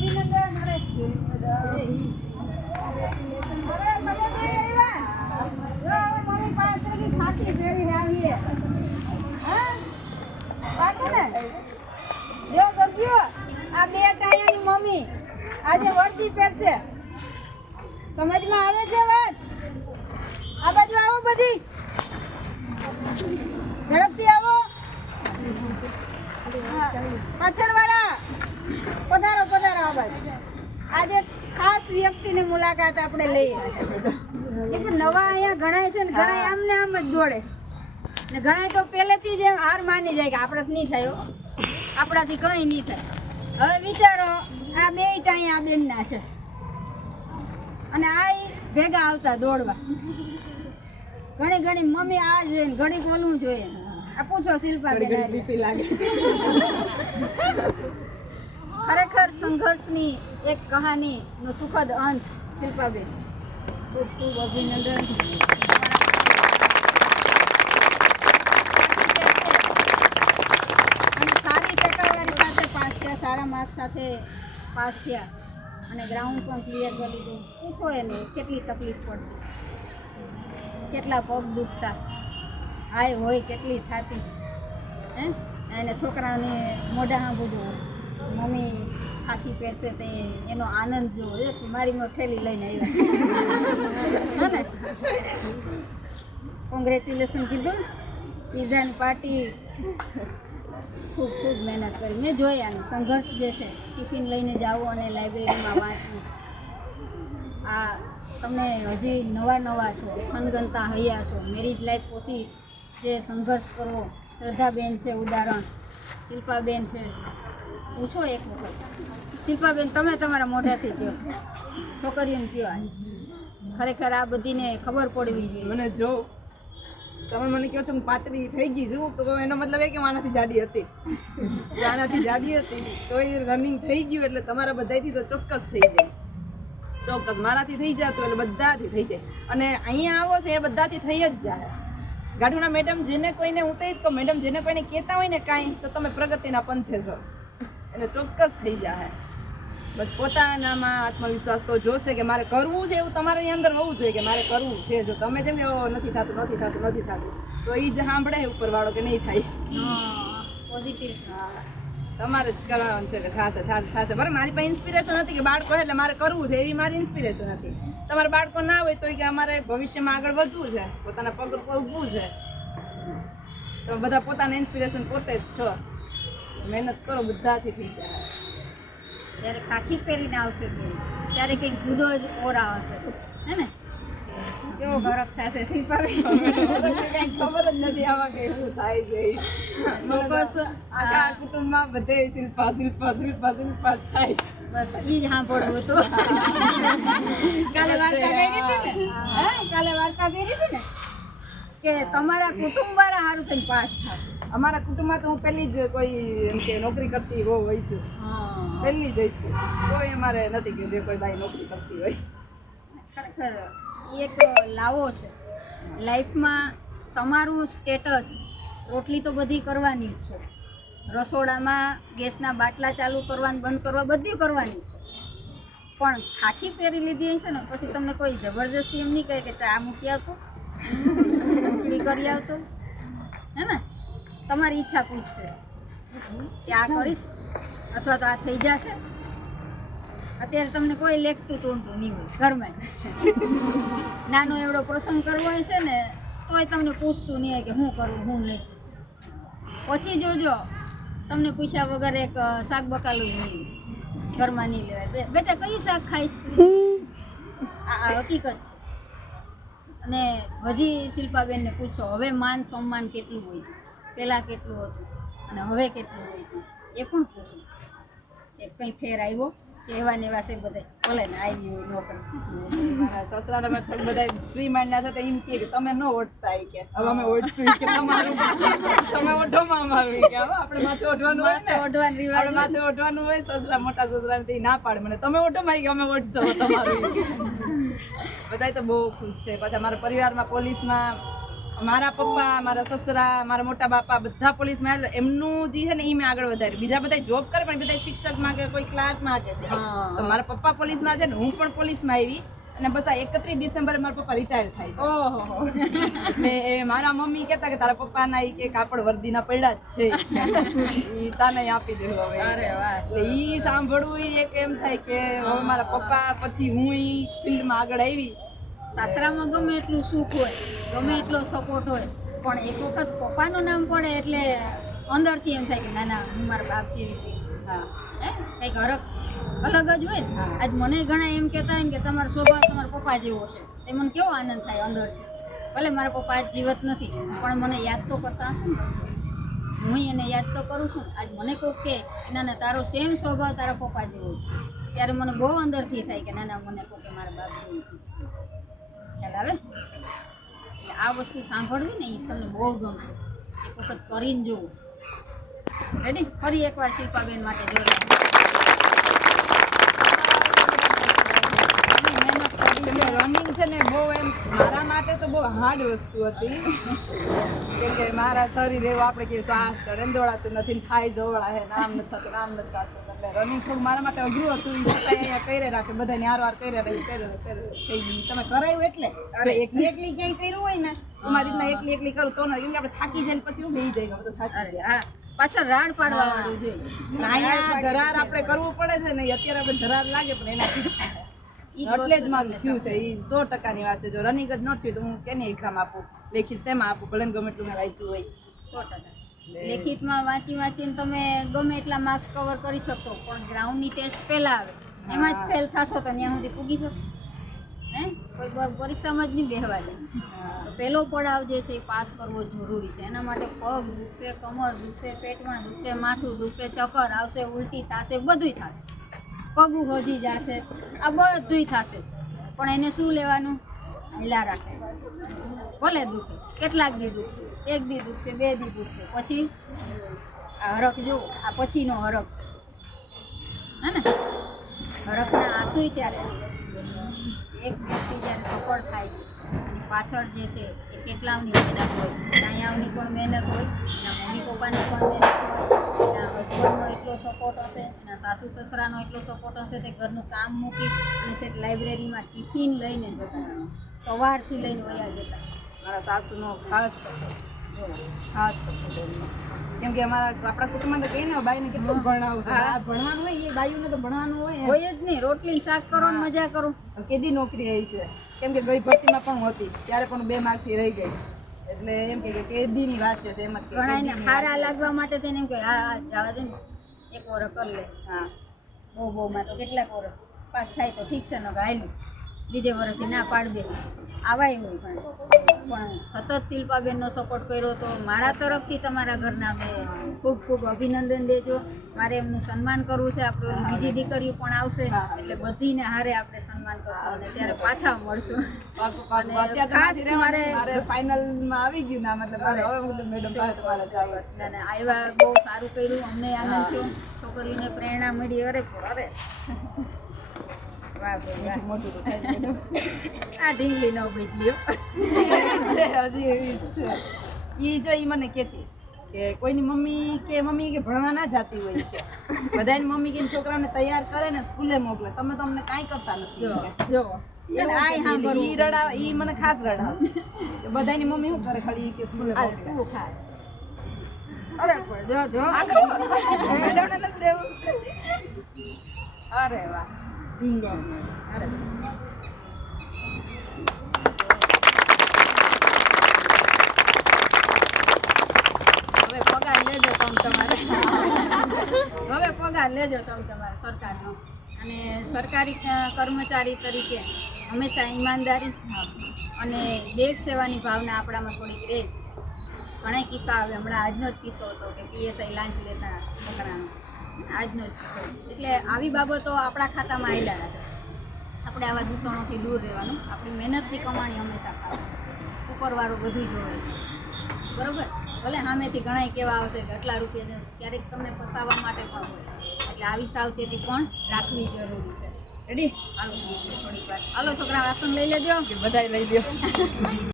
અભિનંદન. અરે તમે બે આવ્યા. જો હવે મમ્મી પાસેથી ખાતી પહેરીને આવીએ. હા પાકું ને? જો ગગ્યો આ બે ટાયાની મમ્મી આજે વર્દી પહેરશે. સમજમાં આવે છે વાત? આ બાજુ આવો બધી, ઝડપથી આવો. પાછળ વાળા પધારો પધારો. આ બાજુ આજે ખાસ વ્યક્તિની મુલાકાત આપણે લઈએ. એ પણ નવા અહીંયા ગણાય છે ને, ગણાય આમને આમ જ દોડે ને, ગણાય તો પહેલેથી જ હાર માની જાય કે આપણે નહીં થાય, આપણાથી કંઈ નહીં થાય. હવે વિચારો આ બે ટાઈ આ બેનના છે અને આ ભેગા આવતા દોડવા. ઘણી ઘણી મમ્મી આ જોઈએ ને ઘણી બોલવું જોઈએ. આ પૂછો શિલ્પાબેન, બીપી લાગે. ખરેખર સંઘર્ષની એક કહાનીનો સુખદ અંત. શિલ્પાબેન ખૂબ ખૂબ અભિનંદન. અને સારી ટકાવારી સાથે પાસ થયા, સારા માર્ક્સ સાથે પાસ થયા અને ગ્રાઉન્ડ પણ ક્લિયર કરી લીધું. પૂછો એને કેટલી તકલીફ પડતી, કેટલા પગ દુખતા, હાય હોય કેટલી થતી હે. એને છોકરાને મોઢા સાંભળવું, મમ્મી ખાખી પહેરશે તે એનો આનંદ જોવો. એક મારી માં થેલી લઈને આવ્યા ને, કોંગ્રેચ્યુલેશન કીધું. પીઝાની પાર્ટી ખૂબ ખૂબ મહેનત કરી. મેં જોઈ આને સંઘર્ષ જે છે, ટિફિન લઈને જાઓ અને લાઇબ્રેરીમાં વાંચવું. આ તમે હજી નવા નવા છો, ખનગનતા હૈયા છો, મેરિજ લાઈફ પછી જે સંઘર્ષ કરવો. શ્રદ્ધાબેન છે ઉદાહરણ, શિલ્પાબેન છે. પૂછો એક વખત શિલ્પાબેન, તમે તમારા મોઢાથી કહો, છોકરીઓને કહો. ખરેખર આ બધીને ખબર પડવી જોઈએ. મને જો તમે મને કહો છો પાતળી થઈ ગઈ છું, તો એનો મતલબ એ કે આનાથી જાડી હતી. આનાથી જાડી હતી તો એ રનિંગ થઈ ગયું એટલે તમારા બધાથી તો ચોક્કસ થઈ જાય. ચોક્કસ મારાથી થઈ જતું એટલે બધાથી થઈ જાય. અને અહીંયા આવો છે એ બધાથી થઈ જ જાય. ગાઢુના મેડમ જેને કોઈને હું કહીશ તો મેડમ જેને કોઈને કહેતા હોય ને કાંઈ, તો તમે પ્રગતિના પંથે છો એને ચોક્કસ થઈ જાય. બસ પોતાનામાં આત્મવિશ્વાસ તો જોશે કે મારે કરવું છે, એવું તમારી અંદર હોવું જોઈએ કે મારે કરવું છે. જો તમે જેમ નથી થતું નથી થતું નથી થતું તો એ જ સાંભળે ઉપરવાળો કે નહીં થાય. પોઝિટિવ. હા, તમારે જ કરવાનું છે કે થશે થશે થશે. બરાબર, મારી પાસે ઇન્સ્પિરેશન હતી કે બાળકો એટલે મારે કરવું છે, એવી મારી ઇન્સ્પિરેશન હતી. તમારા બાળકો ના હોય તો કે અમારે ભવિષ્યમાં આગળ વધવું છે, પોતાના પગ પર ઊભવું છે. તમે બધા પોતાના ઇન્સ્પિરેશન પોતે જ છો. મહેનત કરો, બધાથી થઈ જાય. જ્યારે ખાખી પહેરીને આવશે ત્યારે કંઈક જુદો જ ઓરા હશે, હે ને? કેવો ફરક થશે શિલ્પાબેન? કઈ ખબર જ નથી આમાં કે શું થાય છે. બસ આખા કુટુંબમાં બધે શિલ્પા શિલ્પા શિલ્પા શિલ્પા થાય છે. બસ ઈ જ સાંભળવું હતું. કાલે વાર્તા કરી હતી ને, હા કાલે વાર્તા કરી હતી ને કે તમારા કુટુંબ વાળા સારું થઈને પાસ થાય. અમારા કુટુંબમાં તો હું પહેલી જ કોઈ એમ કે નોકરી કરતી હોઉં હોઈશું, પહેલી જ હોઈશું. કોઈ અમારે નથી કે જે કોઈ ભાઈ નોકરી કરતી હોય. ખરેખર એક લાવો છે લાઈફમાં. તમારું સ્ટેટસ, રોટલી તો બધી કરવાની જ છે, રસોડામાં ગેસના બાટલા ચાલુ કરવાનું બંધ કરવા બધું કરવાની છે. પણ ખાખી પહેરી લીધી હશે ને પછી તમને કોઈ જબરદસ્તી એમ નહીં કહે કે ચા મૂકી આવતો, રોટલી કરી આવતો, હે ને? તમારી ઈચ્છા પૂછશે કે આ કરીશ અથવા તો આ થઈ જશે. અત્યારે તમને કોઈ લેખતું તોડતું નહીં હોય ઘરમાં. નાનો એવડો પ્રસંગ કરવો હશે ને તોય તમને પૂછતું નહીં હોય કે હું કરું હું નહીં. પછી જોજો તમને પૂછ્યા વગર એક શાક બકાલું નહીં ઘરમાં નહીં લેવાય. બેટા કયું શાક ખાઈશ? આ હકીકત છે. અને હજી શિલ્પાબેનને પૂછો હવે માન સન્માન કેટલું હોય, પહેલાં કેટલું હતું અને હવે કેટલું હોય એ પણ પૂછો. કે કંઈ ફેર આવ્યો કે એવા ને એવા છે બધા ભલે ને આવી હોય નોકરી. મારા સસરાને મેં બધા ફ્રી માઇન્ડ ના સાથે એમ કહે કે તમે ન ઓઢતા કે હવે અમે ઓઢશું કે તમારું તમે ઓઢોમાં અમારું કે હવે આપણે માથે ઓઢવાનું હોય ને, ઓઢવાનું રિવાજ આપણે માથે ઓઢવાનું હોય. સસરા મોટા સસરા ને ના પાડે મને, તમે ઓઢો મારી કે અમે ઓઢશો તમારું. બધા તો બહુ ખુશ છે. પછી અમારા પરિવારમાં પોલીસમાં મારા પપ્પા, મારા સસરા, મારા મોટા બાપા બધા પોલીસમાં એટલે એમનું જે છે ને એ મેં આગળ વધાર્યું. બીજા બધા જોબ કરે પણ બધા શિક્ષકમાં કે કોઈ ક્લાસમાં કે છે. તો મારા પપ્પા પોલીસમાં છે ને હું પણ પોલીસમાં આવી અને બસ આ 31 ડિસેમ્બરે મારા પપ્પા રિટાયર થાય છે. ઓહો એટલે એ મારા મમ્મી કહેતા કે તારા પપ્પાના ઈ કે કાપડ વર્દીના પડ્યા જ છે ઈ તાને આપી દેવું હવે. અરે વાહ. એટલે ઈ સાંભળવું ઈ એક એમ થાય કે હવે મારા પપ્પા પછી હું ઈ ફિલ્ડમાં આગળ આવી. સાસરામાં ગમે એટલું સુખ હોય, ગમે એટલો સપોર્ટ હોય, પણ એક વખત પપ્પાનું નામ પડે એટલે અંદરથી એમ થાય કે ના ના હું મારા બાપ જેવી હતી. હા હે કંઈક હરખ અલગ જ હોય ને. હા. આજ મને ઘણા એમ કહેતા હોય ને કે તમારો સ્વભાવ તમારા પપ્પા જેવો છે, એ મને કેવો આનંદ થાય અંદરથી. ભલે મારા પપ્પા આજ જીવત નથી પણ મને યાદ તો કરતા હશે ને. હું એને યાદ તો કરું છું. આજ મને કોઈક કે ના ના તારો સેમ સ્વભાવ તારા પપ્પા જેવો છે, ત્યારે મને બહુ અંદરથી થાય કે ના ના મને કોઈ કે મારા બાપ જેવું છે. ખ્યાલ આવે? એટલે આ વસ્તુ સાંભળવી ને એ તમને બહુ ગમશે. એક વખત કરીને જોવું. રેડી? ફરી એકવાર શિલ્પાબેન માટે જોરદાર. રનિંગ છે ને બહુ એમ મારા માટે તો બહુ હાર્ડ વસ્તુ હતી કેમ કે મારા શરીર એવું આપણે કે શ્વાસ ચડે ને દોડાતું નથી ને ખાઈ જવડા હે નામ નથી થતું નામ નથી થતું એટલે રનિંગ થોડું મારા માટે અઘરું હતું. છતાં અહીંયા કરી રાખે બધાને હારવાર કરી રહી થઈ ગઈ. તમે કરાયું એટલે જો એકલી એકલી ક્યાંય કર્યું હોય ને અમારી રીતના એકલી એકલી કરું તો ને કેમ કે આપણે થાકી જાય પછી હું બેસી જાય તો થાકી અરે જાય. હા, પાછળ રાડ પાડવા વાળું જોઈએ. અહીંયા ધરાર આપણે કરવું પડે છે ને અત્યારે આપણે ધરાર લાગે પણ એનાથી એટલે જ મારું થયું છે. એ 100% વાત છે. જો રનિંગ જ ન થયું તો હું કેની એક્ઝામ આપું, લેખિત શેમાં આપું, ભલે ને ગમે એટલું મેં વાંચ્યું હોય. 100%. લેખિતમાં વાંચીને તમે ગમે એટલા માર્ક્સ કવર કરી શકો, પણ ગ્રાઉન્ડની ટેસ્ટ પહેલા આવે એમાં જ ફેલ થશો તો ત્યાં સુધી પૂગી શકો હે? કોઈ પરીક્ષામાં જ નહીં બેહવા દે. તો પહેલો પડાવ જે છે એ પાસ કરવો જરૂરી છે. એના માટે પગ દુખશે, કમર દુખશે, પેટમાં દુખશે, માથું દુખશે, ચક્કર આવશે, ઉલટી થશે, બધુંય થશે, પગું હોજી જશે, આ બધુંય થશે. પણ એને શું લેવાનું? હેલા રાખે. ભલે દુખે, કેટલાક દી દુખશે, 1 દી દુખશે, 2 દી દુખશે, પછી આ હરખ જો આ પછીનો હરખ છે હે ને. હરખના આંસુય ત્યારે એક વ્યક્તિ જ્યારે સફળ થાય છે એની પાછળ જે છે એ કેટલાની મહેનત હોય, નાયાઓની પણ મહેનત હોય, એના મમ્મી પપ્પાની પણ મહેનત હોય, એના હસબન્ડનો એટલો સપોર્ટ હશે, એના સાસુ સસરાનો એટલો સપોર્ટ હશે, તે ઘરનું કામ મૂકી અને છે લાઇબ્રેરીમાં ટિફિન લઈને જતા સવારથી લઈને વયા જતા. મારા સાસુનો ખાસ ખાસ કેમ કે આપણા કુટુંબમાં તો કહીએ ને બાઈને કેટલું ભણાવું છે. આ ભણવાનું હોય એ બાઈઓને તો ભણવાનું હોય જ નહીં. રોટલી શાક કરો ને મજા કરો. કેદી નોકરી આવી છે કેમ કે ગઈ ભરતીમાં પણ હતી ત્યારે પણ 2 માર્કથી રહી ગઈ છે એટલે એમ કે કેદીની વાત છે. એમ જ ઘણાને હારા લાગવા માટે તેને એમ કે હા જવા દે ને 1 વર્ષ કરી લે. હા બહુમાં તો કેટલાક વર્ષ પાસ થાય તો ઠીક છે ને હાલ્યું, બીજે વર્ષથી ના પાડી દે આવાય હોય. પણ સતત શિલ્પાબેનનો સપોર્ટ કર્યો તો મારા તરફથી તમારા ઘરના મેં ખૂબ ખૂબ અભિનંદન દેજો. મારે એમનું સન્માન કરવું છે. આપણે બીજી દીકરીઓ પણ આવશે એટલે બધીને હારે આપણે સન્માન કરશું અને ત્યારે પાછા મળશું. ખાસ મારે ફાઇનલમાં આવી ગયું ના મતલબ હવે હું મેડમ પાસે તમારે જાવ અને આવ્યા બહુ સારું કર્યું. અમને આનંદ થયો, છોકરીઓને પ્રેરણા મળી. અરે વાહ ભાઈ મોટું તો થાય મેડમ. આ ઢીંગલી ન બીજલી હજી એવી જ છે. એ જો એ મને કહેતી કે કોઈની મમ્મી કે ભણવા ના જતી હોય કે બધાની મમ્મી કે છોકરાઓને તૈયાર કરે ને સ્કૂલે મોકલે, તમે તો અમને કાંઈ કરતા નથી. જો ઈ રડાવ ઈ મને ખાસ રડાવ બધાની મમ્મી શું કરે ખાલી કે સ્કૂલે મોકલે. તું ખાય. અરે પણ જો મેડમને નથી દેવું. અરે વાહ અરે હવે પગાર લેજો તમે તમારે સરકારનો. અને સરકારી કર્મચારી તરીકે હંમેશા ઈમાનદારી અને દેશ સેવાની ભાવના આપણામાં થોડીક રહે. ઘણા કિસ્સા આવે. હમણાં આજનો જ કિસ્સો હતો કે PSI લાંચ લેતા છોકરાનો, આજનો જ કિસ્સો. એટલે આવી બાબતો આપણા ખાતામાં આવેલા રાખે. આપણે આવા દૂષણોથી દૂર રહેવાનું. આપણી મહેનતથી કમાણી હંમેશા ખાવાનું. ઉપરવાળું બધું જોવે બરાબર. ભલે સામેથી ઘણા કેવા આવશે કે આટલા રૂપિયા ક્યારેક તમને ફસાવવા માટે પણ હોય. એટલે આવી સાવચેતી પણ રાખવી જરૂરી છે. રેડી? હાલો થોડીક વાર. હાલો છોકરા વાસણ લઈ લેજો કે બધાય લઈ લ્યો.